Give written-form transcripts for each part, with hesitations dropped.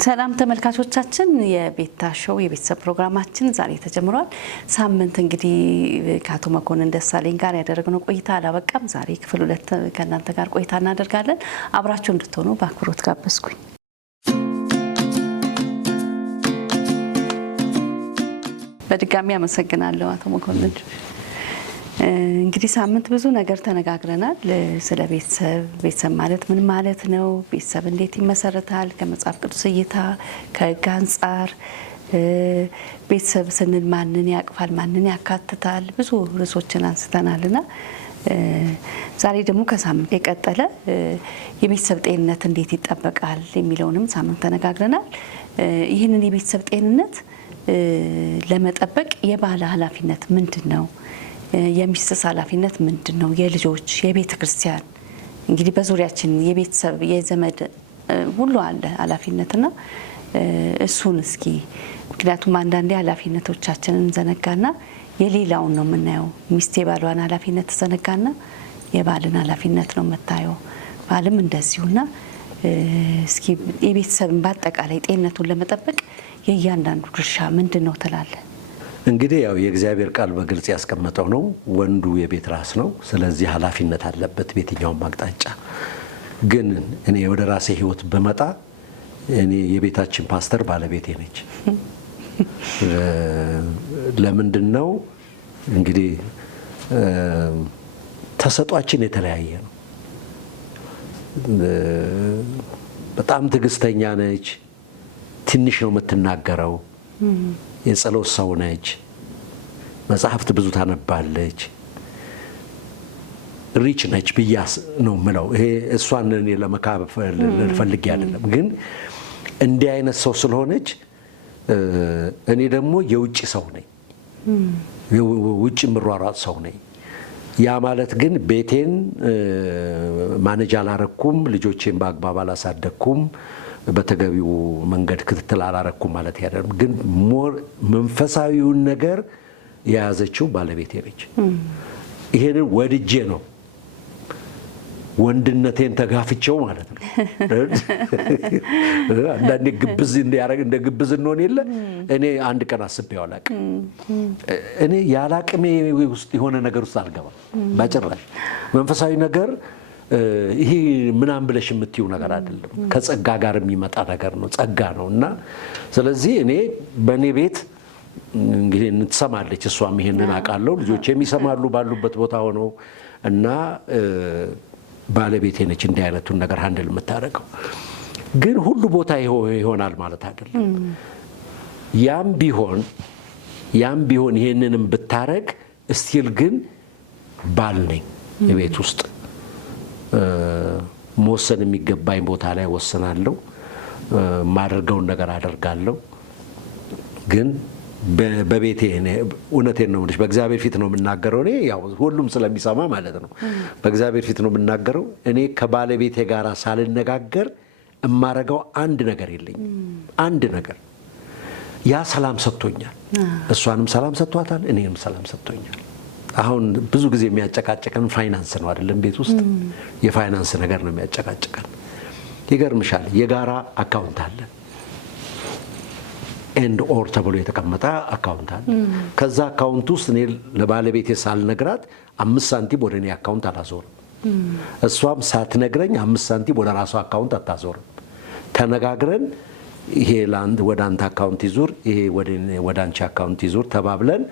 ሰላም ተመልካቾቻችን የቤታ ሾው የቤተሰብ ፕሮግራማችን ዛሬ ተጀምሯል። ሳምንት እንግዲህ ከአቶ መኮንን ደሳለኝ ጋር ያደረግነው ቆይታ አላበቃም። ዛሬ ክፍል 2 ከእናንተ ጋር ቆይታ እናደርጋለን። አብራችሁ እንድትሆኑ በአክብሮት ጋበዝኩኝ። በድጋሚ አመሰግናለሁ አቶ መኮንን። እንግዲህ ሳምንት ብዙ ነገር ተነጋግረናል። ስለ ቤተሰብ ማለት ምን ማለት ነው? ቤተሰብ እንዴት ይመሰረታል? ከመጽሐፍ ቅዱስ እይታ፣ ከሕግ አንጻር ቤተሰብ ስንል ማንን ያቅፋል? ማንን ያካትታል? ብዙ ርዕሶችን አንስተናልና ዛሬ ደግሞ ከሳምንት የቀጠለ የቤተሰብ ጤንነት እንዴት ይጠበቃል የሚለውንም ሳምንት ተነጋግረናል። ይህንን የቤተሰብ ጤንነት ለመጠበቅ የባለ ኃላፊነት ምንድን ነው? የሚስትስ ኃላፊነት ምንድን ነው? የልጆች፣ የቤተ ክርስቲያን እንግዲህ በዙሪያችን የቤተሰብ የዘመድ ሁሉ አለ ኃላፊነትና እሱን እስኪ ምክንያቱም አንዳንዴ ኃላፊነቶቻችንን ዘነጋና የሌላውን ነው የምናየው። ሚስቴ ባሏን ኃላፊነት ዘነጋና የባልን ኃላፊነት ነው የምታየው። ባልም እንደዚሁና እስኪ የቤተሰብን በአጠቃላይ ጤንነቱን ለመጠበቅ የእያንዳንዱ ድርሻ ምንድን ነው ትላለህ? እንግዲህ ያው የእግዚአብሔር ቃል በግልጽ ያስቀመጠው ነው። ወንዱ የቤት ራስ ነው። ስለዚህ ኃላፊነት አለበት በየትኛውም አቅጣጫ። ግን እኔ ወደ ራሴ ሕይወት በመጣ እኔ የቤታችን ፓስተር ባለቤቴ ነች። ለምንድን ነው እንግዲህ ተሰጧችን የተለያየ ነው። በጣም ትዕግስተኛ ነች። ትንሽ ነው የምትናገረው። የጸሎት ሰው ነች። መጽሐፍት ብዙ ታነባለች። ሪች ነች ብያስ ነው ምለው። ይሄ እሷን እኔ ለመካፈል ፈልጌ አይደለም፣ ግን እንዲህ አይነት ሰው ስለሆነች እኔ ደግሞ የውጭ ሰው ነኝ። ውጭ ምሯሯጥ ሰው ነኝ። ያ ማለት ግን ቤቴን ማኔጅ አላረኩም፣ ልጆቼን በአግባብ አላሳደግኩም፣ በተገቢው መንገድ ክትትል አላረኩም ማለት ያደርም። ግን ሞር መንፈሳዊውን ነገር የያዘችው ባለቤቴ ነች። ይሄንን ወድጄ ነው ወንድነቴን ተጋፍቼው ማለት ነው። አንዳንዴ ግብዝ እንዲያረግ እንደ ግብዝ እንሆን የለ። እኔ አንድ ቀን አስቤው አላቅም። እኔ ያለ አቅሜ ውስጥ የሆነ ነገር ውስጥ አልገባም በጭራሽ። መንፈሳዊ ነገር ይሄ ምናምን ብለሽ የምትይው ነገር አይደለም። ከጸጋ ጋር የሚመጣ ነገር ነው። ጸጋ ነው እና ስለዚህ እኔ በእኔ ቤት እንግዲህ እንትሰማለች። እሷም ይሄንን አውቃለሁ። ልጆቼም ይሰማሉ ባሉበት ቦታ ሆነው እና ባለቤቴ ነች እንዲህ አይነቱን ነገር ሃንድል የምታደርገው። ግን ሁሉ ቦታ ይሆናል ማለት አይደለም። ያም ቢሆን ይሄንንም ብታረግ እስቲል ግን ባል ነኝ የቤት ውስጥ መወሰን የሚገባኝ ቦታ ላይ ወስናለሁ። ማድረገውን ነገር አደርጋለሁ። ግን በቤቴ እውነቴን ነው የምልሽ፣ በእግዚአብሔር ፊት ነው የምናገረው። እኔ ያው ሁሉም ስለሚሰማ ማለት ነው። በእግዚአብሔር ፊት ነው የምናገረው። እኔ ከባለቤቴ ጋር ሳልነጋገር እማረገው አንድ ነገር የለኝም። አንድ ነገር ያ ሰላም ሰጥቶኛል። እሷንም ሰላም ሰጥቷታል፣ እኔንም ሰላም ሰጥቶኛል። አሁን ብዙ ጊዜ የሚያጨቃጭቀን ፋይናንስ ነው አይደለም? ቤት ውስጥ የፋይናንስ ነገር ነው የሚያጨቃጭቀን። ይገርምሻል፣ የጋራ አካውንት አለ፣ ኤንድ ኦር ተብሎ የተቀመጠ አካውንት አለ። ከዛ አካውንት ውስጥ እኔ ለባለቤቴ ሳልነግራት 5 ሳንቲም ወደ እኔ አካውንት አላዞርም። እሷም ሳትነግረኝ 5 ሳንቲም ወደ ራሷ አካውንት አታዞርም። ተነጋግረን ይሄ ወደ አንተ አካውንት ይዙር፣ ይሄ ወደ አንቺ አካውንት ይዙር ተባብለን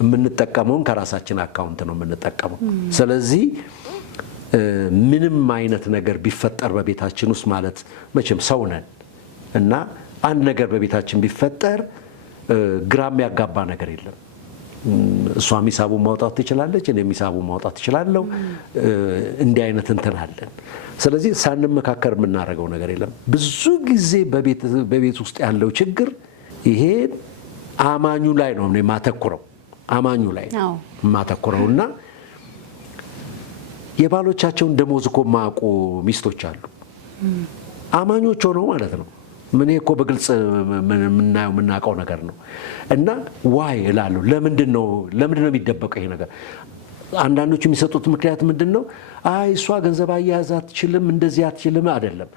የምንጠቀመውን ከራሳችን አካውንት ነው የምንጠቀመው። ስለዚህ ምንም አይነት ነገር ቢፈጠር በቤታችን ውስጥ ማለት መቼም ሰው ነን እና አንድ ነገር በቤታችን ቢፈጠር ግራም ያጋባ ነገር የለም። እሷም ሂሳቡን ማውጣት ትችላለች፣ እኔም ሂሳቡን ማውጣት ትችላለሁ። እንዲህ አይነት እንትን አለን። ስለዚህ ሳንመካከር የምናደርገው ነገር የለም። ብዙ ጊዜ በቤት ውስጥ ያለው ችግር ይሄ አማኙ ላይ ነው የማተኩረው። አማኙ ላይ ማተኩረውና የባሎቻቸውን ደሞዝ እኮ ማቁ ሚስቶች አሉ። አማኞች ሆነው ማለት ነው። ምን እኮ በግልጽ የምናውቀው ነገር ነው። እና ዋይ እላለሁ። ለምንድን ነው የሚደበቀው ይሄ ነገር? አንዳንዶቹ የሚሰጡት ምክንያት ምንድን ነው? አይ እሷ ገንዘብ አያያዝ አትችልም፣ እንደዚህ አትችልም አይደለም።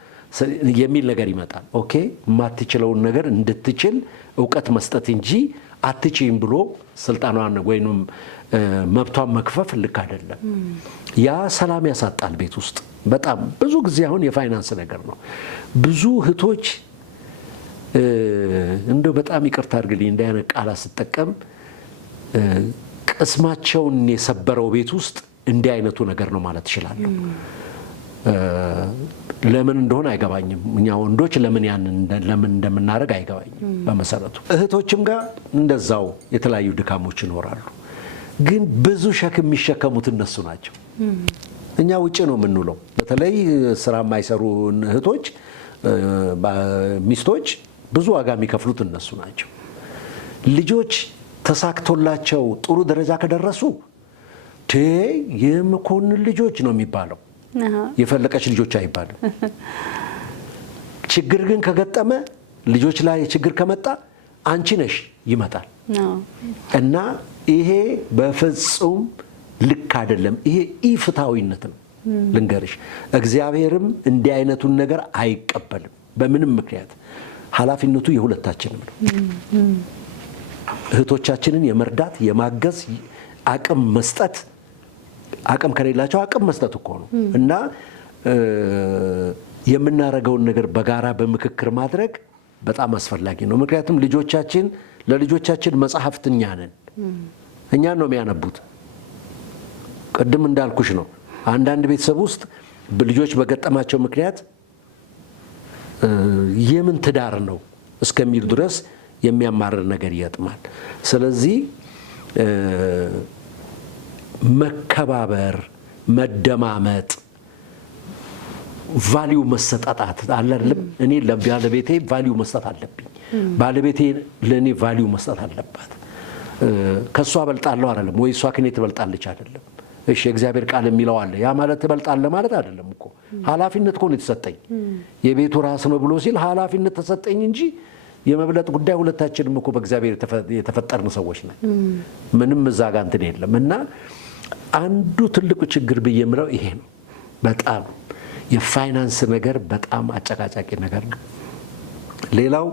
የሚል ነገር ይመጣል። ኦኬ የማትችለውን ነገር እንድትችል እውቀት መስጠት እንጂ አትችይም ብሎ ስልጣኗን ወይም መብቷን መክፈፍ ልክ አይደለም። ያ ሰላም ያሳጣል ቤት ውስጥ በጣም ብዙ ጊዜ። አሁን የፋይናንስ ነገር ነው። ብዙ እህቶች እንደው በጣም ይቅርታ አድርግልኝ እንዲህ አይነት ቃላት ስጠቀም ቅስማቸውን የሰበረው ቤት ውስጥ እንዲህ አይነቱ ነገር ነው ማለት እችላለሁ። ለምን እንደሆነ አይገባኝም። እኛ ወንዶች ለምን እንደምናደርግ አይገባኝም በመሰረቱ። እህቶችም ጋር እንደዛው የተለያዩ ድካሞች ይኖራሉ። ግን ብዙ ሸክም የሚሸከሙት እነሱ ናቸው። እኛ ውጭ ነው የምንውለው። በተለይ ስራ የማይሰሩ እህቶች ሚስቶች ብዙ ዋጋ የሚከፍሉት እነሱ ናቸው። ልጆች ተሳክቶላቸው ጥሩ ደረጃ ከደረሱ የመኮንን ልጆች ነው የሚባለው። የፈለቀች ልጆች አይባልም። ችግር ግን ከገጠመ ልጆች ላይ ችግር ከመጣ አንቺ ነሽ ይመጣል። እና ይሄ በፍጹም ልክ አይደለም። ይሄ ኢፍትሐዊነት ነው ልንገርሽ። እግዚአብሔርም እንዲህ አይነቱን ነገር አይቀበልም በምንም ምክንያት። ኃላፊነቱ የሁለታችንም ነው። እህቶቻችንን የመርዳት የማገዝ አቅም መስጠት፣ አቅም ከሌላቸው አቅም መስጠት እኮ ነው። እና የምናደርገውን ነገር በጋራ በምክክር ማድረግ በጣም አስፈላጊ ነው። ምክንያቱም ለልጆቻችን መጽሐፍት እኛ ነን። እኛን ነው የሚያነቡት። ቅድም እንዳልኩሽ ነው። አንዳንድ ቤተሰብ ውስጥ ልጆች በገጠማቸው ምክንያት የምን ትዳር ነው እስከሚሉ ድረስ የሚያማርር ነገር ይገጥማል። ስለዚህ መከባበር፣ መደማመጥ፣ ቫልዩ መሰጣጣት አይደለም። እኔ ለባለቤቴ ቫልዩ መስጠት አለብኝ፣ ባለቤቴ ለእኔ ቫልዩ መስጠት አለባት። ከእሷ እበልጣለሁ አይደለም ወይ እሷ ከእኔ ትበልጣለች አይደለም። እሺ የእግዚአብሔር ቃል የሚለው አለ። ያ ማለት ትበልጣለህ ማለት አይደለም እኮ። ኃላፊነት እኮ ነው የተሰጠኝ። የቤቱ ራስ ነው ብሎ ሲል ኃላፊነት ተሰጠኝ እንጂ የመብለጥ ጉዳይ ሁለታችንም እኮ በእግዚአብሔር የተፈጠርን ሰዎች ነን። ምንም እዛ ጋር እንትን የለም። እና አንዱ ትልቁ ችግር ብዬ የምለው ይሄ ነው። በጣም የፋይናንስ ነገር በጣም አጨቃጫቂ ነገር ነው። ሌላው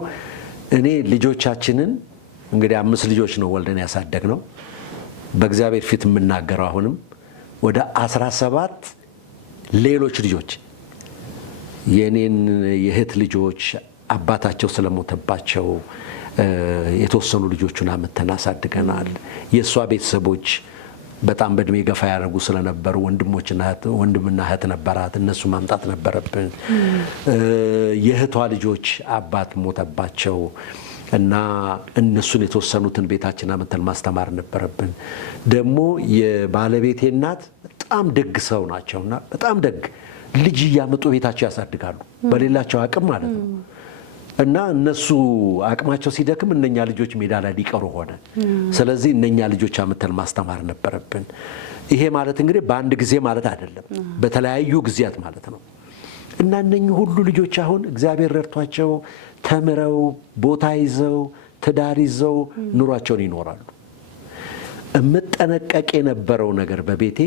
እኔ ልጆቻችንን እንግዲህ 5 ልጆች ነው ወልደን ያሳደግ ነው። በእግዚአብሔር ፊት የምናገረው አሁንም ወደ 17 ሌሎች ልጆች የኔን የእህት ልጆች አባታቸው ስለሞተባቸው የተወሰኑ ልጆቹን አመተን አሳድገናል። የእሷ ቤተሰቦች በጣም በእድሜ ገፋ ያደረጉ ስለነበሩ ወንድምና እህት ነበራት። እነሱ ማምጣት ነበረብን። የእህቷ ልጆች አባት ሞተባቸው እና እነሱን የተወሰኑትን ቤታችን አመተን ማስተማር ነበረብን። ደግሞ የባለቤቴ እናት በጣም ደግ ሰው ናቸውና በጣም ደግ ልጅ እያመጡ ቤታቸው ያሳድጋሉ በሌላቸው አቅም ማለት ነው። እና እነሱ አቅማቸው ሲደክም እነኛ ልጆች ሜዳ ላይ ሊቀሩ ሆነ። ስለዚህ እነኛ ልጆች አመተን ማስተማር ነበረብን። ይሄ ማለት እንግዲህ በአንድ ጊዜ ማለት አይደለም፣ በተለያዩ ጊዜያት ማለት ነው። እና እነኚህ ሁሉ ልጆች አሁን እግዚአብሔር ረድቷቸው ተምረው ቦታ ይዘው ትዳር ይዘው ኑሯቸውን ይኖራሉ። እምጠነቀቅ የነበረው ነገር በቤቴ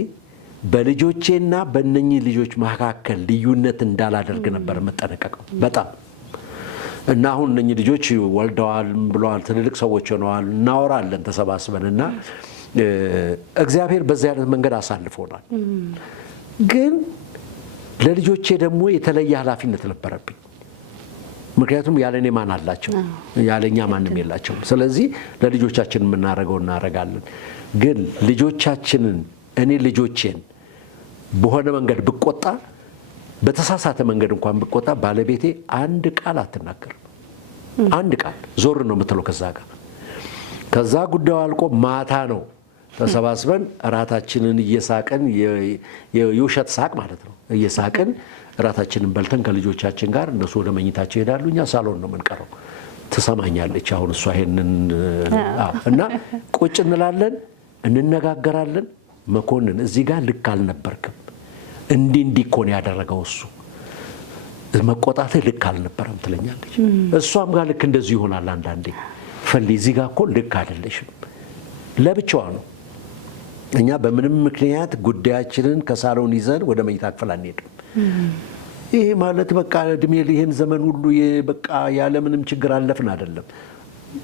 በልጆቼና በእነኚህ ልጆች መካከል ልዩነት እንዳላደርግ ነበር የምጠነቀቀው በጣም። እና አሁን እነኚህ ልጆች ወልደዋል ብለዋል፣ ትልልቅ ሰዎች ሆነዋል፣ እናወራለን ተሰባስበን እና እግዚአብሔር በዚህ አይነት መንገድ አሳልፎናል። ግን ለልጆቼ ደግሞ የተለየ ኃላፊነት ነበረብኝ። ምክንያቱም ያለኔ ማን አላቸው? ያለኛ ማንም የላቸውም። ስለዚህ ለልጆቻችን የምናደርገው እናደርጋለን። ግን ልጆቻችንን እኔ ልጆቼን በሆነ መንገድ ብቆጣ፣ በተሳሳተ መንገድ እንኳን ብቆጣ ባለቤቴ አንድ ቃል አትናገርም። አንድ ቃል ዞር ነው የምትለው ከዛ ጋር። ከዛ ጉዳዩ አልቆ ማታ ነው ተሰባስበን እራታችንን እየሳቅን የውሸት ሳቅ ማለት ነው እየሳቅን እራታችንን በልተን ከልጆቻችን ጋር እነሱ ወደ መኝታቸው ይሄዳሉ፣ እኛ ሳሎን ነው የምንቀረው። ትሰማኛለች አሁን እሷ ይሄንን እና ቁጭ እንላለን፣ እንነጋገራለን። መኮንን እዚህ ጋር ልክ አልነበርክም፣ እንዲህ እኮ ነው ያደረገው እሱ፣ መቆጣትህ ልክ አልነበረም ትለኛለች። እሷም ጋር ልክ እንደዚህ ይሆናል አንዳንዴ። ፈሊ እዚህ ጋር እኮ ልክ አይደለሽም። ለብቻዋ ነው። እኛ በምንም ምክንያት ጉዳያችንን ከሳሎን ይዘን ወደ መኝታ ክፍል አንሄድም። ይሄ ማለት በቃ እድሜ ይሄን ዘመን ሁሉ በቃ ያለ ምንም ችግር አለፍን አይደለም።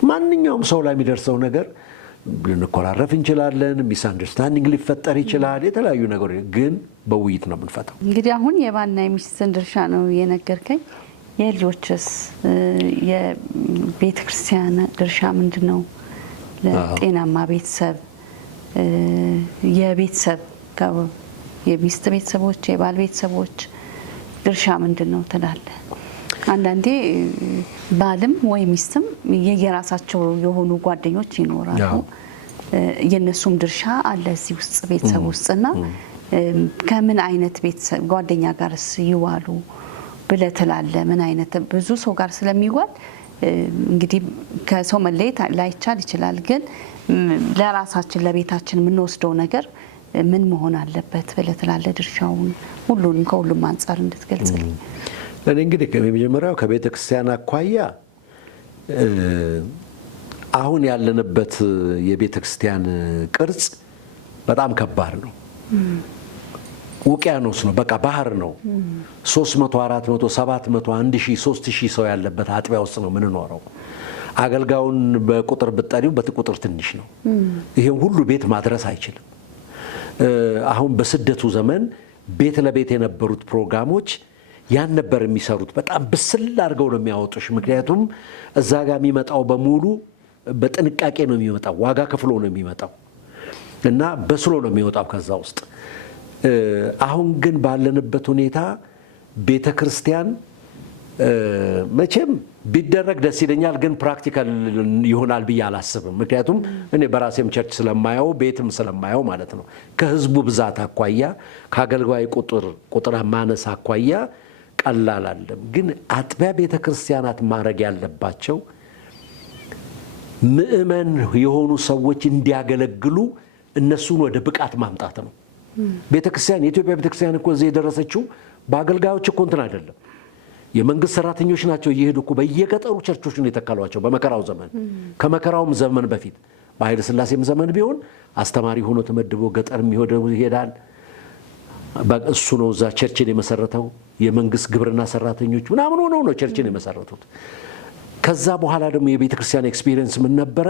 ማንኛውም ሰው ላይ የሚደርሰው ነገር ልንኮራረፍ እንችላለን፣ ሚስ አንደርስታንዲንግ ሊፈጠር ይችላል። የተለያዩ ነገሮች ግን በውይይት ነው የምንፈታው። እንግዲህ አሁን የባልና የሚስትን ድርሻ ነው የነገርከኝ። የልጆችስ የቤተ ክርስቲያን ድርሻ ምንድን ነው? ለጤናማ ቤተሰብ የቤተሰብ የሚስት ቤተሰቦች የባል ቤተሰቦች ድርሻ ምንድን ነው ትላለህ? አንዳንዴ ባልም ወይ ሚስትም የየራሳቸው የሆኑ ጓደኞች ይኖራሉ። የነሱም ድርሻ አለ እዚህ ውስጥ ቤተሰብ ውስጥና ከምን አይነት ቤተሰብ ጓደኛ ጋርስ ይዋሉ ብለህ ትላለህ? ምን አይነት ብዙ ሰው ጋር ስለሚዋል እንግዲህ ከሰው መለየት ላይቻል ይችላል። ግን ለራሳችን ለቤታችን የምንወስደው ነገር ምን መሆን አለበት ብለህ ትላለህ? ድርሻውን ሁሉንም ከሁሉም አንጻር እንድትገልጽልኝ። እኔ እንግዲህ የመጀመሪያው ከቤተ ክርስቲያን አኳያ አሁን ያለንበት የቤተ ክርስቲያን ቅርጽ በጣም ከባድ ነው። ውቅያኖስ ነው፣ በቃ ባህር ነው። 300፣ 400፣ 700፣ 1000፣ 3000 ሰው ያለበት አጥቢያ ውስጥ ነው የምንኖረው። አገልጋዩን በቁጥር ብትጠሪው በቁጥር ትንሽ ነው። ይሄን ሁሉ ቤት ማድረስ አይችልም። አሁን በስደቱ ዘመን ቤት ለቤት የነበሩት ፕሮግራሞች ያን ነበር የሚሰሩት። በጣም ብስል አድርገው ነው የሚያወጡሽ። ምክንያቱም እዛ ጋር የሚመጣው በሙሉ በጥንቃቄ ነው የሚመጣው፣ ዋጋ ከፍሎ ነው የሚመጣው እና በስሎ ነው የሚወጣው ከዛ ውስጥ። አሁን ግን ባለንበት ሁኔታ ቤተ ክርስቲያን መቼም ቢደረግ ደስ ይለኛል፣ ግን ፕራክቲካል ይሆናል ብዬ አላስብም። ምክንያቱም እኔ በራሴም ቸርች ስለማየው ቤትም ስለማየው ማለት ነው። ከህዝቡ ብዛት አኳያ ከአገልጋይ ቁጥር ማነስ አኳያ ቀላል አለም። ግን አጥቢያ ቤተ ክርስቲያናት ማድረግ ያለባቸው ምእመን የሆኑ ሰዎች እንዲያገለግሉ እነሱን ወደ ብቃት ማምጣት ነው። ቤተክርስቲያን የኢትዮጵያ ቤተክርስቲያን እኮ እዚህ የደረሰችው በአገልጋዮች እኮ እንትን አይደለም። የመንግስት ሰራተኞች ናቸው እየሄዱ እኮ በየገጠሩ ቸርቾችን የተከሏቸው በመከራው ዘመን። ከመከራውም ዘመን በፊት በኃይለ ሥላሴም ዘመን ቢሆን አስተማሪ ሆኖ ተመድቦ ገጠር ይሄዳል። እሱ ነው እዛ ቸርችን የመሰረተው። የመንግስት ግብርና ሰራተኞች ምናምን ሆነው ነው ቸርችን የመሰረቱት። ከዛ በኋላ ደግሞ የቤተ ክርስቲያን ኤክስፒሪየንስ ምን ነበረ?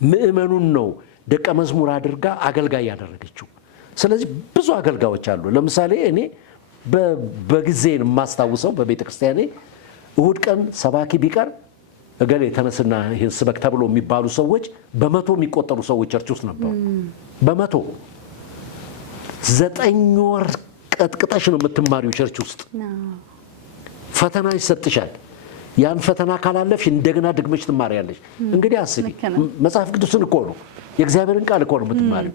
ምእመኑን ነው ደቀ መዝሙር አድርጋ አገልጋይ ያደረገችው። ስለዚህ ብዙ አገልጋዮች አሉ። ለምሳሌ እኔ በጊዜ የማስታውሰው በቤተ ክርስቲያኔ እሁድ ቀን ሰባኪ ቢቀር እገሌ ተነስና ይህን ስበክ ተብሎ የሚባሉ ሰዎች በመቶ የሚቆጠሩ ሰዎች ቸርች ውስጥ ነበሩ። በመቶ 9 ወር ቀጥቅጠሽ ነው የምትማሪው ቸርች ውስጥ። ፈተና ይሰጥሻል። ያን ፈተና ካላለፍሽ እንደገና ድግመሽ ትማሪያለሽ። እንግዲህ አስቢ፣ መጽሐፍ ቅዱስን እኮ ነው የእግዚአብሔርን ቃል እኮ ነው የምትማሪው።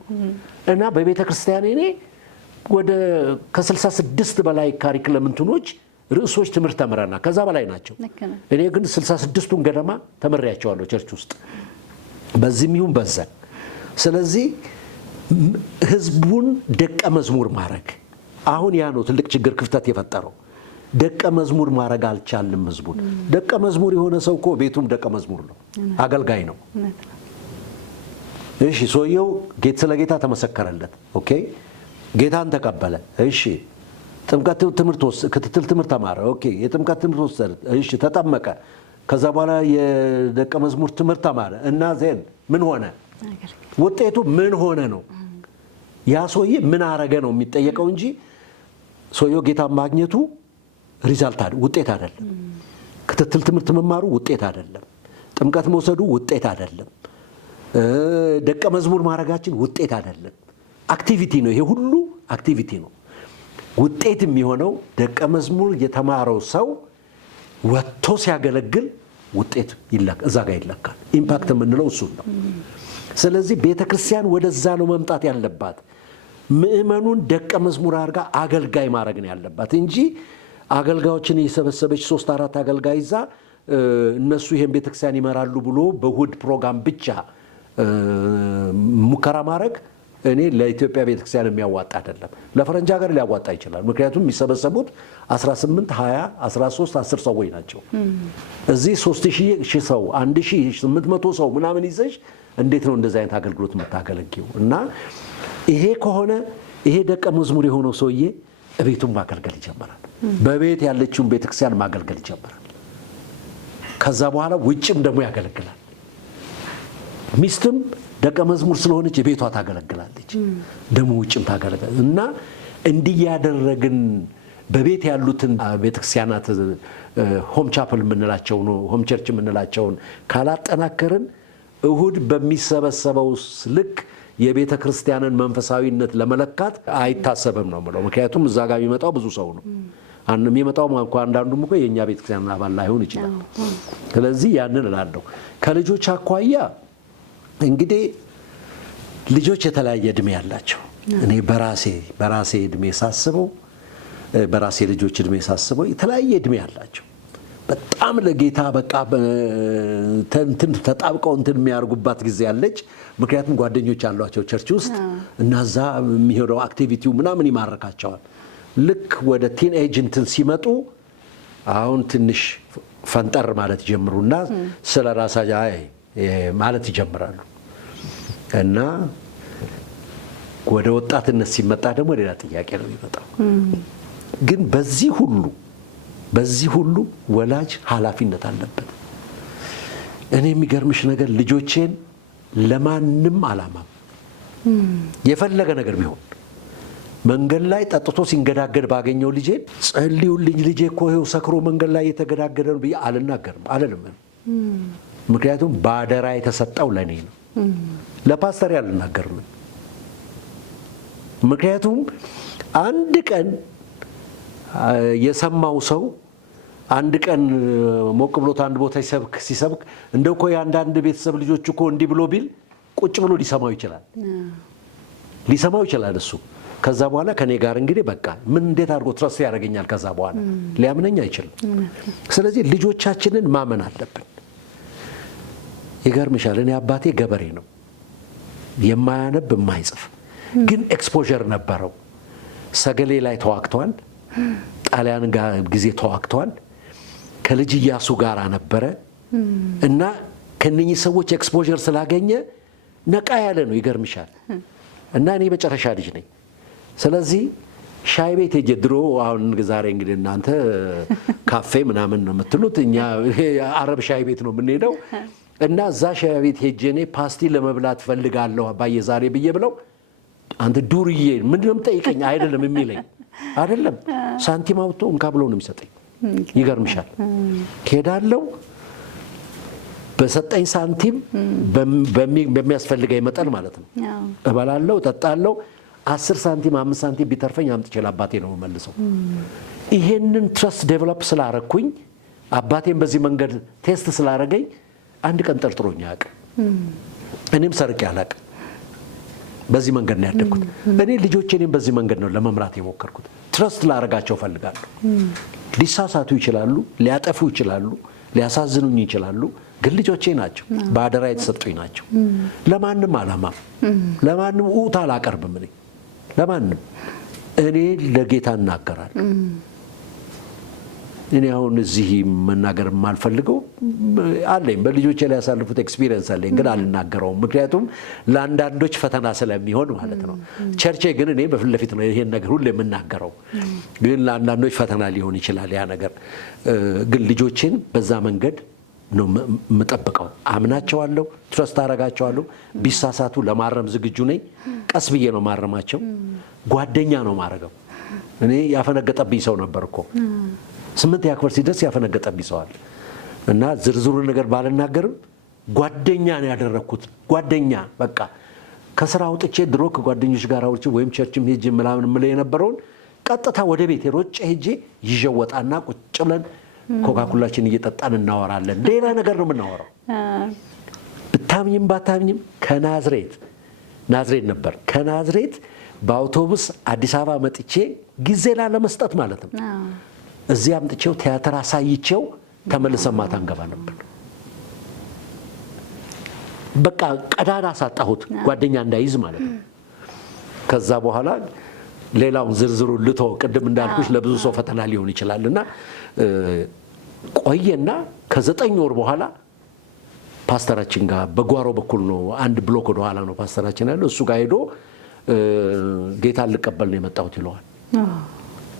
እና በቤተ ክርስቲያኔ እኔ ወደ ከ66 በላይ ካሪክለም እንትኖች ርዕሶች ትምህርት ተምረናል። ከዛ በላይ ናቸው። እኔ ግን 66ቱን ገደማ ተምሬያቸዋለሁ ቸርች ውስጥ በዚህም ይሁን በዛ። ስለዚህ ህዝቡን ደቀ መዝሙር ማድረግ አሁን ያ ነው ትልቅ ችግር ክፍተት የፈጠረው። ደቀ መዝሙር ማድረግ አልቻልንም ህዝቡን። ደቀ መዝሙር የሆነ ሰው እኮ ቤቱም ደቀ መዝሙር ነው፣ አገልጋይ ነው። እሺ ሰውየው ስለ ጌታ ተመሰከረለት። ኦኬ ጌታን ተቀበለ። እሺ ጥምቀት ትምህርት ክትትል ትምህርት ተማረ። ኦኬ የጥምቀት ትምህርት ወሰደ። እሺ ተጠመቀ። ከዛ በኋላ የደቀ መዝሙር ትምህርት ተማረ እና ዜን ምን ሆነ? ውጤቱ ምን ሆነ ነው። ያ ሰውዬ ምን አረገ ነው የሚጠየቀው እንጂ ሰውየው ጌታን ማግኘቱ ሪዛልት ውጤት አይደለም። ክትትል ትምህርት መማሩ ውጤት አይደለም። ጥምቀት መውሰዱ ውጤት አይደለም። ደቀ መዝሙር ማድረጋችን ውጤት አይደለም። አክቲቪቲ ነው። ይሄ ሁሉ አክቲቪቲ ነው። ውጤት የሚሆነው ደቀ መዝሙር የተማረው ሰው ወጥቶ ሲያገለግል ውጤት እዛ ጋር ይለካል። ኢምፓክት የምንለው እሱን ነው። ስለዚህ ቤተ ክርስቲያን ወደዛ ነው መምጣት ያለባት። ምእመኑን ደቀ መዝሙር አድርጋ አገልጋይ ማድረግ ነው ያለባት እንጂ አገልጋዮችን የሰበሰበች 3-4 አገልጋይ ይዛ እነሱ ይሄን ቤተ ክርስቲያን ይመራሉ ብሎ በእሑድ ፕሮግራም ብቻ ሙከራ ማድረግ እኔ ለኢትዮጵያ ቤተ ክርስቲያን የሚያዋጣ አይደለም። ለፈረንጅ ሀገር ሊያዋጣ ይችላል። ምክንያቱም የሚሰበሰቡት 18፣ 20፣ 13፣ 10 ሰዎች ናቸው። እዚህ 3000 ሰው 1800 ሰው ምናምን ይዘሽ እንዴት ነው እንደዚህ አይነት አገልግሎት የምታገለግው? እና ይሄ ከሆነ ይሄ ደቀ መዝሙር የሆነው ሰውዬ እቤቱን ማገልገል ይጀምራል። በቤት ያለችውን ቤተክርስቲያን ማገልገል ይጀምራል። ከዛ በኋላ ውጭም ደግሞ ያገለግላል። ሚስትም ደቀ መዝሙር ስለሆነች የቤቷ ታገለግላለች፣ ደግሞ ውጭም ታገለግላለች። እና እንዲህ ያደረግን በቤት ያሉትን ቤተክርስቲያናት ሆም ቻፕል የምንላቸው ነው ሆም ቸርች የምንላቸውን ካላጠናከርን እሁድ በሚሰበሰበው ልክ የቤተ ክርስቲያንን መንፈሳዊነት ለመለካት አይታሰብም ነው የምለው። ምክንያቱም እዛ ጋር የሚመጣው ብዙ ሰው ነው። የሚመጣው አንዳንዱም እኮ የእኛ ቤተ ክርስቲያን አባል ላይሆን ይችላል። ስለዚህ ያንን እላለሁ። ከልጆች አኳያ እንግዲህ ልጆች የተለያየ እድሜ ያላቸው እኔ በራሴ እድሜ ሳስበው በራሴ ልጆች እድሜ ሳስበው የተለያየ እድሜ ያላቸው በጣም ለጌታ በቃ ተጣብቀው የሚያርጉባት ጊዜ አለች። ምክንያቱም ጓደኞች አሏቸው ቸርች ውስጥ እና እዛ የሚሄደው አክቲቪቲው ምናምን ይማርካቸዋል። ልክ ወደ ቲን ኤጅ ሲመጡ አሁን ትንሽ ፈንጠር ማለት ይጀምሩና ስለ ራሳቸው ማለት ይጀምራሉ እና ወደ ወጣትነት ሲመጣ ደግሞ ሌላ ጥያቄ ነው የሚመጣው። ግን በዚህ ሁሉ ወላጅ ኃላፊነት አለበት። እኔ የሚገርምሽ ነገር ልጆቼን ለማንም አላማም የፈለገ ነገር ቢሆን መንገድ ላይ ጠጥቶ ሲንገዳገድ ባገኘው ልጄ ጸልዩልኝ፣ ልጄ እኮ ይኸው ሰክሮ መንገድ ላይ የተገዳገደ ነው ብዬ አልናገርም አልልም። ምክንያቱም በአደራ የተሰጠው ለእኔ ነው። ለፓስተር አልናገርም። ምክንያቱም አንድ ቀን የሰማው ሰው አንድ ቀን ሞቅ ብሎት አንድ ቦታ ሲሰብክ እንደው እኮ የአንዳንድ ቤተሰብ ልጆች እኮ እንዲህ ብሎ ቢል ቁጭ ብሎ ሊሰማው ይችላል እሱ። ከዛ በኋላ ከኔ ጋር እንግዲህ በቃ ምን እንዴት አድርጎ ትረስ ያደርገኛል? ከዛ በኋላ ሊያምነኝ አይችልም። ስለዚህ ልጆቻችንን ማመን አለብን። ይገርምሻል፣ እኔ አባቴ ገበሬ ነው፣ የማያነብ የማይጽፍ ግን ኤክስፖዠር ነበረው። ሰገሌ ላይ ተዋግቷል፣ ጣሊያን ጋር ጊዜ ተዋግቷል፣ ከልጅ ኢያሱ ጋር ነበረ እና ከነኚህ ሰዎች ኤክስፖዠር ስላገኘ ነቃ ያለ ነው። ይገርምሻል። እና እኔ መጨረሻ ልጅ ነኝ። ስለዚህ ሻይ ቤት ሄጄ ድሮ አሁን ዛሬ እንግዲህ እናንተ ካፌ ምናምን ነው የምትሉት፣ እኛ አረብ ሻይ ቤት ነው የምንሄደው። እና እዛ ሻይ ቤት ሄጄ እኔ ፓስቲ ለመብላት ፈልጋለሁ አባዬ ዛሬ ብዬ ብለው አንተ ዱርዬ ምንድነው የምጠይቀኝ አይደለም የሚለኝ አይደለም፣ ሳንቲም አውጥቶ እንካ ብሎ ነው የሚሰጠኝ። ይገርምሻል። ሄዳለሁ በሰጠኝ ሳንቲም በሚያስፈልገኝ መጠን ማለት ነው እበላለሁ፣ እጠጣለሁ። 10 ሳንቲም 5 ሳንቲም ቢተርፈኝ አምጥቼ ለአባቴ ነው የምመልሰው። ይሄንን ትረስት ዴቨሎፕ ስላረኩኝ አባቴን በዚህ መንገድ ቴስት ስላረገኝ አንድ ቀን ጠርጥሮኝ አያውቅም። እኔም ሰርቄ አላውቅም። በዚህ መንገድ ነው ያደግኩት። እኔ ልጆቼንም በዚህ መንገድ ነው ለመምራት የሞከርኩት። ትረስት ላረጋቸው ፈልጋለሁ። ሊሳሳቱ ይችላሉ፣ ሊያጠፉ ይችላሉ፣ ሊያሳዝኑኝ ይችላሉ። ግን ልጆቼ ናቸው፣ በአደራ የተሰጡኝ ናቸው። ለማንም አላማም፣ ለማንም ኡታ አላቀርብም። እኔ ለማንም እኔ ለጌታ እናገራለሁ። እኔ አሁን እዚህ መናገር የማልፈልገው አለኝ፣ በልጆቼ ላይ ያሳልፉት ኤክስፒሪየንስ አለኝ፣ ግን አልናገረውም። ምክንያቱም ለአንዳንዶች ፈተና ስለሚሆን ማለት ነው። ቸርቼ ግን እኔ በፊት ለፊት ነው ይሄን ነገር ሁሉ የምናገረው፣ ግን ለአንዳንዶች ፈተና ሊሆን ይችላል ያ ነገር። ግን ልጆቼን በዛ መንገድ ነው የምጠብቀው። አምናቸዋለሁ፣ ትረስት አረጋቸዋለሁ። ቢሳሳቱ ለማረም ዝግጁ ነኝ። ቀስ ብዬ ነው ማረማቸው። ጓደኛ ነው ማረገው። እኔ ያፈነገጠብኝ ሰው ነበር እኮ 8ኛ ክፍል ሲደርስ ያፈነገጠብኝ ሰው አለ እና ዝርዝሩን ነገር ባልናገርም ጓደኛ ነው ያደረኩት። ጓደኛ በቃ ከስራ አውጥቼ ድሮ ከጓደኞች ጋር አውርቼ ወይም ቸርችም ሄጄ ምናምን የምለው የነበረውን ቀጥታ ወደ ቤት ሮጬ ሄጄ ይዤው ወጣና ቁጭ ብለን ኮካኮላችን እየጠጣን እናወራለን። ሌላ ነገር ነው የምናወራው። ብታምኝም ባታምኝም ከናዝሬት ነበር። ከናዝሬት በአውቶቡስ አዲስ አበባ መጥቼ ጊዜ ላለመስጠት ማለት ነው እዚህ አምጥቼው ቲያትር አሳይቼው ተመልሰን ማታ እንገባ ነበር። በቃ ቀዳዳ ሳጣሁት ጓደኛ እንዳይዝ ማለት ነው። ከዛ በኋላ ሌላውን ዝርዝሩ ልቶ ቅድም እንዳልኩሽ ለብዙ ሰው ፈተና ሊሆን ይችላልና ቆየና ከ9 ወር በኋላ ፓስተራችን ጋር በጓሮ በኩል ነው፣ አንድ ብሎክ ወደ ኋላ ነው ፓስተራችን ያለው። እሱ ጋር ሄዶ ጌታን ልቀበል ነው የመጣሁት ይለዋል።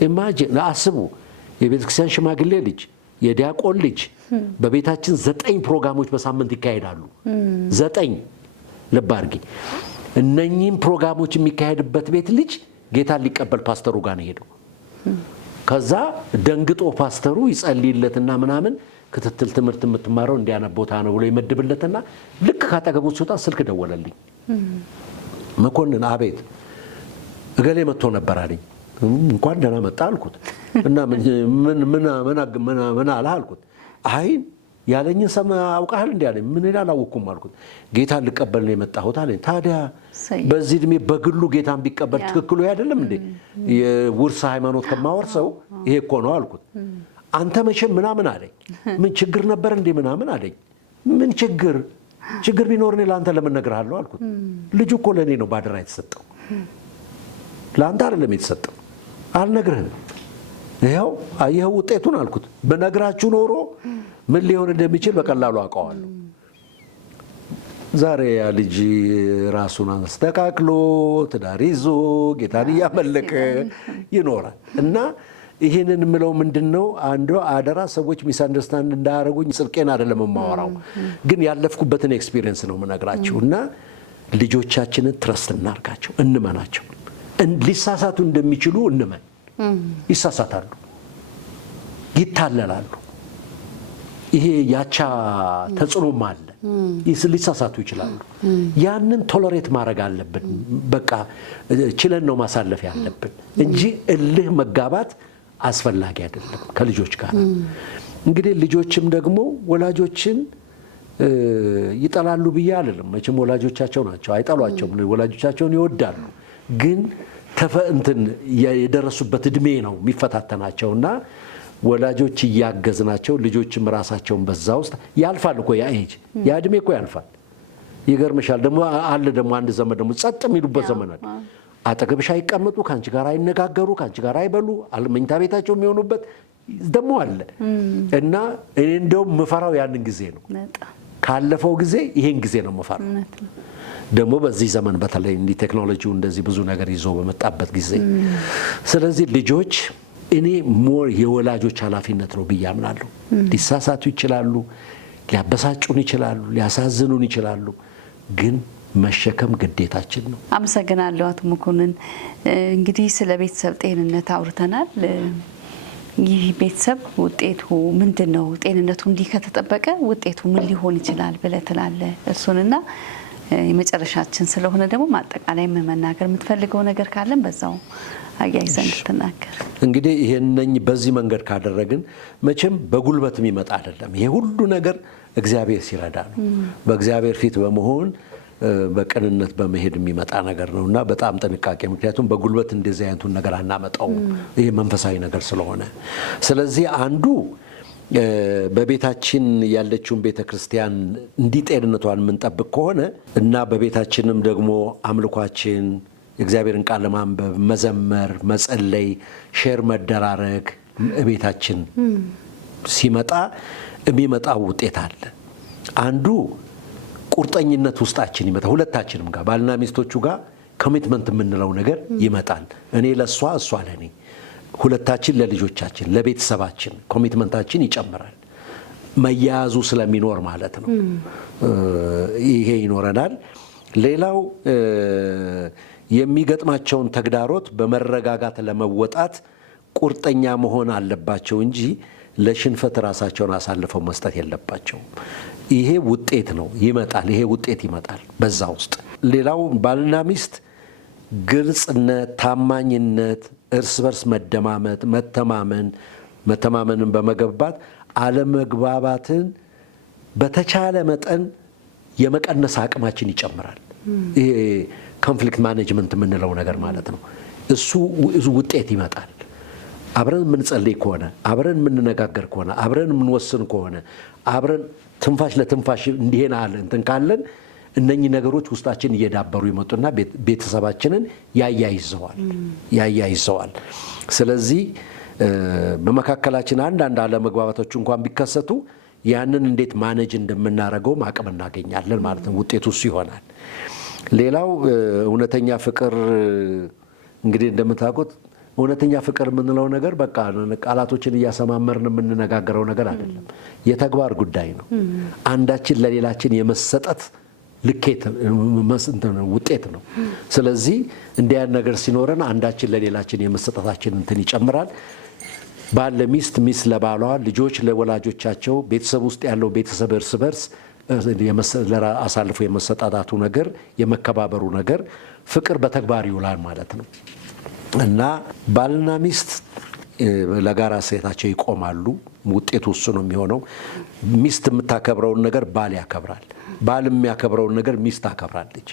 ኢማጂን አስቡ፣ የቤተክርስቲያን ሽማግሌ ልጅ፣ የዲያቆን ልጅ በቤታችን 9 ፕሮግራሞች በሳምንት ይካሄዳሉ። 9 ልብ አድርጊ። እነኚህም ፕሮግራሞች የሚካሄድበት ቤት ልጅ ጌታን ሊቀበል ፓስተሩ ጋር ነው ሄደው። ከዛ ደንግጦ ፓስተሩ ይጸልይለትና ምናምን ክትትል ትምህርት የምትማረው እንዲያነብ ቦታ ነው ብሎ ይመድብለትና ልክ ካጠገቡ ሲወጣ ስልክ ደወለልኝ። መኮንን አቤት፣ እገሌ መጥቶ ነበር አለኝ። እንኳን ደህና መጣ አልኩት። እና ምን አለ አልኩት። አይ ያለኝን ሰማ አውቃለሁ እንዴ አለኝ። ምን ይላል አላወኩም አልኩት። ጌታን ልቀበል ነው የመጣሁት አለኝ። ታዲያ በዚህ እድሜ በግሉ ጌታን ቢቀበል ትክክሉ አይደለም እንዴ? የውርስ ሃይማኖት ከማወርሰው ይሄ እኮ ነው አልኩት። አንተ መቼም ምናምን አለኝ። ምን ችግር ነበር እንዴ ምናምን አለኝ። ምን ችግር ቢኖር እኔ ለአንተ ለምን እነግርሃለሁ አልኩት። ልጁ እኮ ለእኔ ነው ባደራ የተሰጠው፣ ለአንተ አይደለም የተሰጠው። አልነግርህም፣ ይኸው አየኸው ውጤቱን አልኩት። በነግራችሁ ኖሮ ምን ሊሆን እንደሚችል በቀላሉ አውቀዋለሁ። ዛሬ ያ ልጅ ራሱን አስተካክሎ ትዳር ይዞ ጌታን እያመለከ ይኖራል። እና ይህንን የምለው ምንድን ነው? አንዱ አደራ ሰዎች ሚስ አንደርስታንድ እንዳያደርጉኝ፣ ጽድቄን አይደለም የማወራው፣ ግን ያለፍኩበትን ኤክስፒሪየንስ ነው የምነግራችሁ። እና ልጆቻችንን ትረስት እናርጋቸው፣ እንመናቸው። ሊሳሳቱ እንደሚችሉ እንመን። ይሳሳታሉ፣ ይታለላሉ። ይሄ ያቻ ተጽዕኖም አለ። ሊሳሳቱ ይችላሉ። ያንን ቶለሬት ማድረግ አለብን። በቃ ችለን ነው ማሳለፍ ያለብን እንጂ እልህ መጋባት አስፈላጊ አይደለም ከልጆች ጋር። እንግዲህ ልጆችም ደግሞ ወላጆችን ይጠላሉ ብዬ አይደለም። መቼም ወላጆቻቸው ናቸው፣ አይጠሏቸውም። ወላጆቻቸውን ይወዳሉ። ግን እንትን የደረሱበት እድሜ ነው የሚፈታተናቸውና ወላጆች እያገዝናቸው ልጆችም ራሳቸውን በዛ ውስጥ ያልፋል እኮ ያ ኤጅ፣ ያ እድሜ እኮ ያልፋል። ይገርምሻል። ደግሞ አለ ደግሞ አንድ ዘመን ደግሞ ጸጥ የሚሉበት ዘመን አለ። አጠገብሽ አይቀመጡ፣ ከአንቺ ጋር አይነጋገሩ፣ ከአንቺ ጋር አይበሉ፣ መኝታ ቤታቸው የሚሆኑበት ደግሞ አለ። እና እኔ እንደውም ምፈራው ያንን ጊዜ ነው። ካለፈው ጊዜ ይሄን ጊዜ ነው ምፈራው። ደግሞ በዚህ ዘመን በተለይ እንዲህ ቴክኖሎጂው እንደዚህ ብዙ ነገር ይዞ በመጣበት ጊዜ። ስለዚህ ልጆች እኔ ሞር የወላጆች ኃላፊነት ነው ብዬ አምናለሁ። ሊሳሳቱ ይችላሉ፣ ሊያበሳጩን ይችላሉ፣ ሊያሳዝኑን ይችላሉ፣ ግን መሸከም ግዴታችን ነው። አመሰግናለሁ አቶ መኮንን። እንግዲህ ስለ ቤተሰብ ጤንነት አውርተናል። ይህ ቤተሰብ ውጤቱ ምንድን ነው? ጤንነቱ እንዲህ ከተጠበቀ ውጤቱ ምን ሊሆን ይችላል ብለህ ትላለህ? እሱንና የመጨረሻችን ስለሆነ ደግሞ ማጠቃላይ መናገር የምትፈልገው ነገር ካለን በዛው አያይዘን እንድትናገር። እንግዲህ ይሄንን በዚህ መንገድ ካደረግን መቼም በጉልበት የሚመጣ አይደለም። ይሄ ሁሉ ነገር እግዚአብሔር ሲረዳ ነው። በእግዚአብሔር ፊት በመሆን በቅንነት በመሄድ የሚመጣ ነገር ነውና በጣም ጥንቃቄ። ምክንያቱም በጉልበት እንደዚህ አይነቱን ነገር አናመጣውም። ይሄ መንፈሳዊ ነገር ስለሆነ፣ ስለዚህ አንዱ በቤታችን ያለችውን ቤተክርስቲያን እንዲህ ጤንነቷን የምንጠብቅ ከሆነ እና በቤታችንም ደግሞ አምልኳችን የእግዚአብሔርን ቃል ለማንበብ፣ መዘመር፣ መጸለይ፣ ሼር መደራረግ ቤታችን ሲመጣ የሚመጣው ውጤት አለ። አንዱ ቁርጠኝነት ውስጣችን ይመጣ፣ ሁለታችንም ጋር ባልና ሚስቶቹ ጋር ኮሚትመንት የምንለው ነገር ይመጣል። እኔ ለሷ፣ እሷ ለኔ፣ ሁለታችን ለልጆቻችን፣ ለቤተሰባችን ኮሚትመንታችን ይጨምራል። መያያዙ ስለሚኖር ማለት ነው። ይሄ ይኖረናል። ሌላው የሚገጥማቸውን ተግዳሮት በመረጋጋት ለመወጣት ቁርጠኛ መሆን አለባቸው እንጂ ለሽንፈት ራሳቸውን አሳልፈው መስጠት የለባቸውም። ይሄ ውጤት ነው፣ ይመጣል። ይሄ ውጤት ይመጣል በዛ ውስጥ። ሌላው ባልና ሚስት ግልጽነት፣ ታማኝነት፣ እርስ በርስ መደማመጥ፣ መተማመንን በመገንባት አለመግባባትን በተቻለ መጠን የመቀነስ አቅማችን ይጨምራል። ይሄ ኮንፍሊክት ማኔጅመንት የምንለው ነገር ማለት ነው። እሱ ውጤት ይመጣል። አብረን የምንጸልይ ከሆነ፣ አብረን የምንነጋገር ከሆነ፣ አብረን የምንወስን ከሆነ፣ አብረን ትንፋሽ ለትንፋሽ እንዲሄን አለ እንትን ካለን እነኚህ ነገሮች ውስጣችን እየዳበሩ ይመጡና ቤተሰባችንን ያያይዘዋል። ስለዚህ በመካከላችን አንዳንድ አለመግባባቶች እንኳን ቢከሰቱ ያንን እንዴት ማኔጅ እንደምናደርገውም አቅም እናገኛለን ማለት ነው። ውጤቱ እሱ ይሆናል። ሌላው እውነተኛ ፍቅር እንግዲህ እንደምታውቁት እውነተኛ ፍቅር የምንለው ነገር በቃ ቃላቶችን እያሰማመርን የምንነጋገረው ነገር አይደለም። የተግባር ጉዳይ ነው። አንዳችን ለሌላችን የመሰጠት ልኬት ውጤት ነው። ስለዚህ እንዲህ አይነት ነገር ሲኖረን አንዳችን ለሌላችን የመሰጠታችን እንትን ይጨምራል። ባል ለሚስት፣ ሚስት ለባሏ፣ ልጆች ለወላጆቻቸው፣ ቤተሰብ ውስጥ ያለው ቤተሰብ እርስ በርስ አሳልፎ የመሰጣጣቱ ነገር፣ የመከባበሩ ነገር ፍቅር በተግባር ይውላል ማለት ነው እና ባልና ሚስት ለጋራ እሴታቸው ይቆማሉ። ውጤቱ እሱ ነው የሚሆነው። ሚስት የምታከብረውን ነገር ባል ያከብራል። ባል የሚያከብረውን ነገር ሚስት ታከብራለች።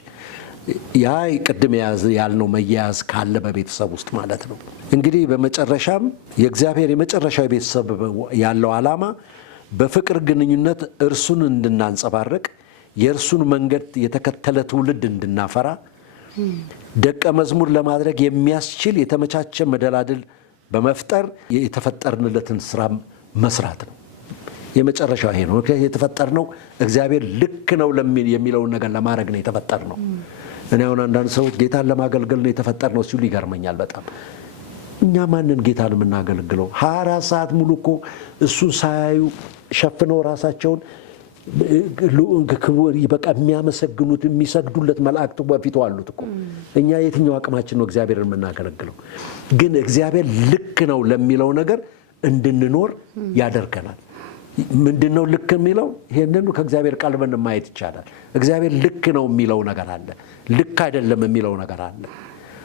ያ ቅድም ያልነው መያያዝ ካለ በቤተሰብ ውስጥ ማለት ነው። እንግዲህ በመጨረሻም የእግዚአብሔር የመጨረሻው ቤተሰብ ያለው ዓላማ በፍቅር ግንኙነት እርሱን እንድናንጸባርቅ፣ የእርሱን መንገድ የተከተለ ትውልድ እንድናፈራ፣ ደቀ መዝሙር ለማድረግ የሚያስችል የተመቻቸ መደላድል በመፍጠር የተፈጠርንለትን ስራ መስራት ነው። የመጨረሻው ይሄ ነው። የተፈጠርነው እግዚአብሔር ልክ ነው የሚለውን ነገር ለማድረግ ነው የተፈጠርነው። እኔ አሁን አንዳንድ ሰዎች ጌታን ለማገልገል ነው የተፈጠርነው ሲሉ ይገርመኛል በጣም። እኛ ማንን ጌታን የምናገለግለው? 24 ሰዓት ሙሉ እኮ እሱን ሳያዩ ሸፍነው ራሳቸውን በቃ የሚያመሰግኑት የሚሰግዱለት መላእክቱ በፊቱ አሉት እኮ። እኛ የትኛው አቅማችን ነው እግዚአብሔርን የምናገለግለው? ግን እግዚአብሔር ልክ ነው ለሚለው ነገር እንድንኖር ያደርገናል። ምንድነው ልክ የሚለው? ይሄንን ከእግዚአብሔር ቃል ምን ማየት ይቻላል። እግዚአብሔር ልክ ነው የሚለው ነገር አለ፣ ልክ አይደለም የሚለው ነገር አለ።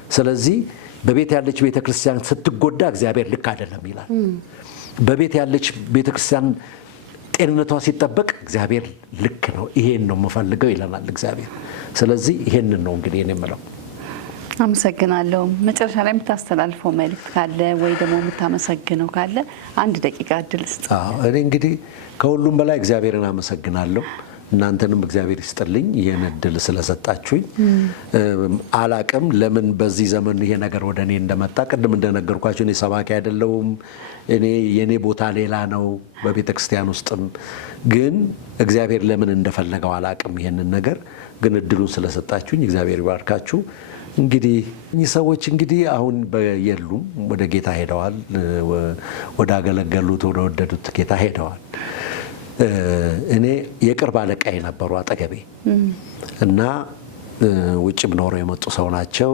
ስለዚህ በቤት ያለች ቤተክርስቲያን ስትጎዳ እግዚአብሔር ልክ አይደለም ይላል። በቤት ያለች ቤተክርስቲያን ጤንነቷ ሲጠበቅ እግዚአብሔር ልክ ነው፣ ይሄን ነው የምፈልገው ይለናል እግዚአብሔር። ስለዚህ ይሄንን ነው እንግዲህ እኔ የምለው። አመሰግናለሁ። መጨረሻ ላይ የምታስተላልፈው መልእክት ካለ ወይ ደግሞ የምታመሰግነው ካለ 1 ደቂቃ እድል ስጥ። እኔ እንግዲህ ከሁሉም በላይ እግዚአብሔርን አመሰግናለሁ። እናንተንም እግዚአብሔር ይስጥልኝ ይህን እድል ስለሰጣችሁኝ። አላቅም ለምን በዚህ ዘመን ይሄ ነገር ወደ እኔ እንደመጣ። ቅድም እንደነገርኳችሁ እኔ ሰባኪ አይደለሁም። የኔ ቦታ ሌላ ነው በቤተ ክርስቲያን ውስጥም። ግን እግዚአብሔር ለምን እንደፈለገው አላቅም ይሄንን ነገር። ግን እድሉን ስለሰጣችሁኝ እግዚአብሔር ይባርካችሁ። እንግዲህ እኚህ ሰዎች እንግዲህ አሁን የሉም፣ ወደ ጌታ ሄደዋል። ወደ አገለገሉት ወደ ወደዱት ጌታ ሄደዋል። እኔ የቅርብ አለቃዬ ነበሩ አጠገቤ እና ውጭም ኖረው የመጡ ሰው ናቸው።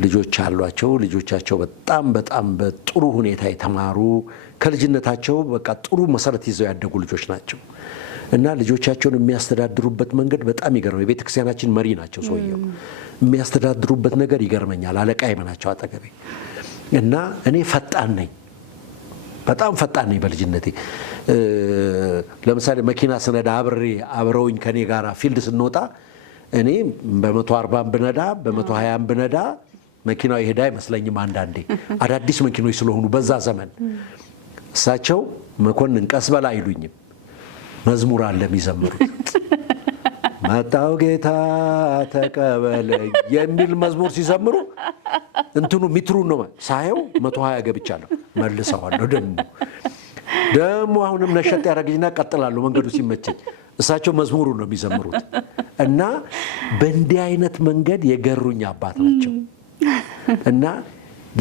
ልጆች አሏቸው። ልጆቻቸው በጣም በጣም በጥሩ ሁኔታ የተማሩ ከልጅነታቸው በቃ ጥሩ መሰረት ይዘው ያደጉ ልጆች ናቸው እና ልጆቻቸውን የሚያስተዳድሩበት መንገድ በጣም ይገርመኛል። የቤተ ክርስቲያናችን መሪ ናቸው ሰውየው። የሚያስተዳድሩበት ነገር ይገርመኛል። አለቃዬ ናቸው አጠገቤ እና እኔ ፈጣን ነኝ፣ በጣም ፈጣን ነኝ በልጅነቴ። ለምሳሌ መኪና ስነዳ አብረውኝ ከኔ ጋር ፊልድ ስንወጣ እኔ በ140 ብነዳ በ120 ብነዳ መኪናው ይሄዳ አይመስለኝም። አንዳንዴ አዳዲስ መኪኖች ስለሆኑ በዛ ዘመን እሳቸው መኮንን ቀስ በላ አይሉኝም። መዝሙር አለ የሚዘምሩት መጣው ጌታ ተቀበለኝ የሚል መዝሙር ሲዘምሩ እንትኑ ሚትሩን ነው ሳየው 120 ገብቻለሁ። መልሰዋለሁ ደግሞ አሁንም ነሸጥ ያደረግኝና ቀጥላለሁ መንገዱ ሲመቸኝ። እሳቸው መዝሙሩን ነው የሚዘምሩት እና በእንዲህ አይነት መንገድ የገሩኝ አባት ናቸው እና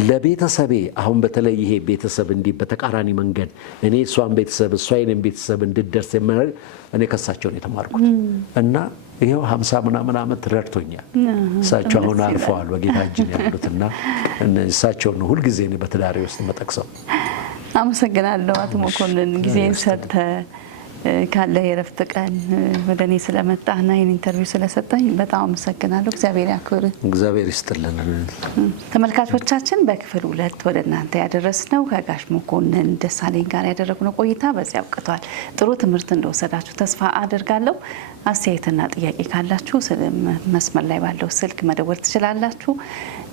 ለቤተሰቤ አሁን በተለይ ይሄ ቤተሰብ እንዲህ በተቃራኒ መንገድ እኔ እሷን ቤተሰብ እሷ የኔን ቤተሰብ እንድደርስ የማደርግ እኔ ከሳቸው ነው የተማርኩት እና ይሄው 50 ምናምን ዓመት ረድቶኛል። እሳቸው አሁን አርፈዋል በጌታ እጅ ያሉትና እሳቸው ነው ሁልጊዜ እኔ በትዳሬ ውስጥ መጠቅሰው። አመሰግናለሁ አቶ መኮንን ጊዜን ሰጥተ ካለ የረፍት ቀን ወደ እኔ ስለመጣና ይህን ኢንተርቪው ስለሰጠኝ በጣም አመሰግናለሁ። እግዚአብሔር ያክብር። እግዚአብሔር ይስጥልን። ተመልካቾቻችን በክፍል 2 ወደ እናንተ ያደረስነው ከጋሽ መኮንን ደሳለኝ ጋር ያደረግነው ቆይታ በዚያ አብቅቷል። ጥሩ ትምህርት እንደወሰዳችሁ ተስፋ አደርጋለሁ። አስተያየትና ጥያቄ ካላችሁ መስመር ላይ ባለው ስልክ መደወል ትችላላችሁ።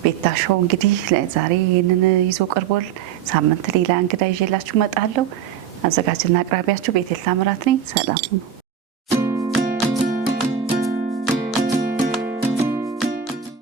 ቤታሾው እንግዲህ ዛሬ ይህንን ይዞ ቀርቧል። ሳምንት ሌላ እንግዳ ይዤላችሁ እመጣለሁ። አዘጋጅና አቅራቢያችሁ ቤቴል ታምራት ነኝ። ሰላም ሁኑ።